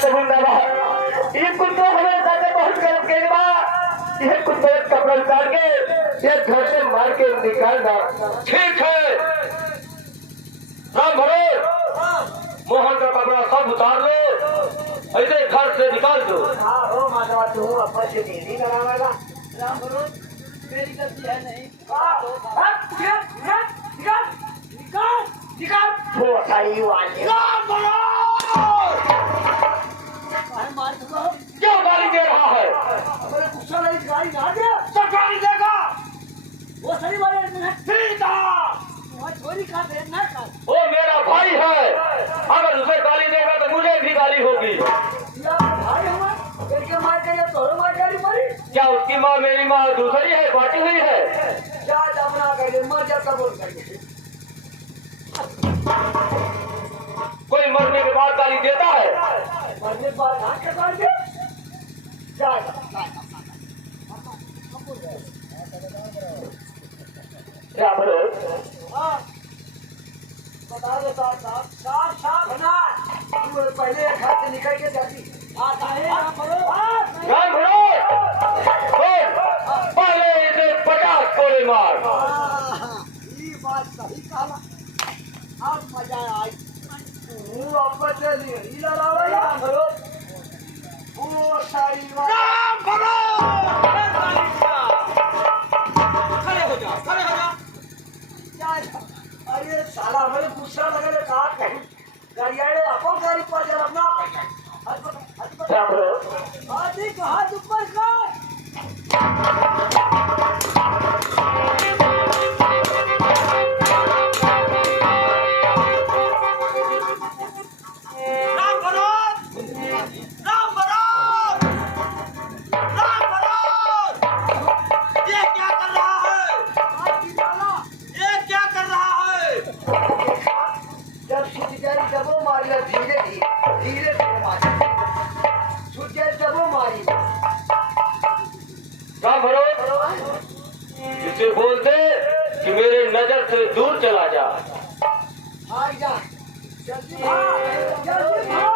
ये कुत्तों हमें साथे बहुत गलत कही बा। ये कुत्ते कपड़ा उतार के ये घर से मार के निकालना ठीक है। राम भरोस मोहन का कपड़ा सब उतार लो, ऐसे घर से निकाल दो। हो माधवा तू अपन से नहीं करावेगा। राम भरोस मेरी गलती है नहीं। निकाल वो सही वाली। राम भरोस मार दूंगा। क्यों गाली दे रहा है? अरे गुस्सा नहीं गाली ना दे तो गाली देगा। वो सही वाले ठीक है, वहाँ चोरी का दे ना कर। वो मेरा भाई है, अगर उसे गाली देगा तो मुझे भी गाली होगी। या भाई हमारा एक के मार के या तोरो मार गाली मारी। क्या उसकी माँ मेरी माँ दूसरी है, बाटी हुई है? क्या दमना कर मर जाता बोल कर। कोई मरने के बाद गाली देता है? मरने के बाद ना के बाद दे जा क्या बोलो? हां बता दो साहब साहब साहब बना तू पहले घर से निकल के जल्दी आता है। राम भरोस पहले इसे 50 गोली मार। ये बात सही कहा। अब मजा आई तू अब चली ही लड़ावा। राम भरोस वो सारी बात। राम भरोस खड़े हो जा, खड़े हो जा। अरे साला हमें गुस्सा लगे ले कहा कहीं गाड़ियाड़े अपन गाड़ी पर जरा अपना राम भरोस आदि हाथ ऊपर कर। राम भरोस, राम भरोस, राम भरोस, ये क्या कर रहा है? ये क्या कर रहा है? जब छूट जाए जब वो मारी धीरे धीरे मारी छूट जाए जब वो मारी। राम भरोस इसे बोल दे कि मेरे नजर से दूर चला जा। भाग जा जल्दी भाग जल्दी भाग।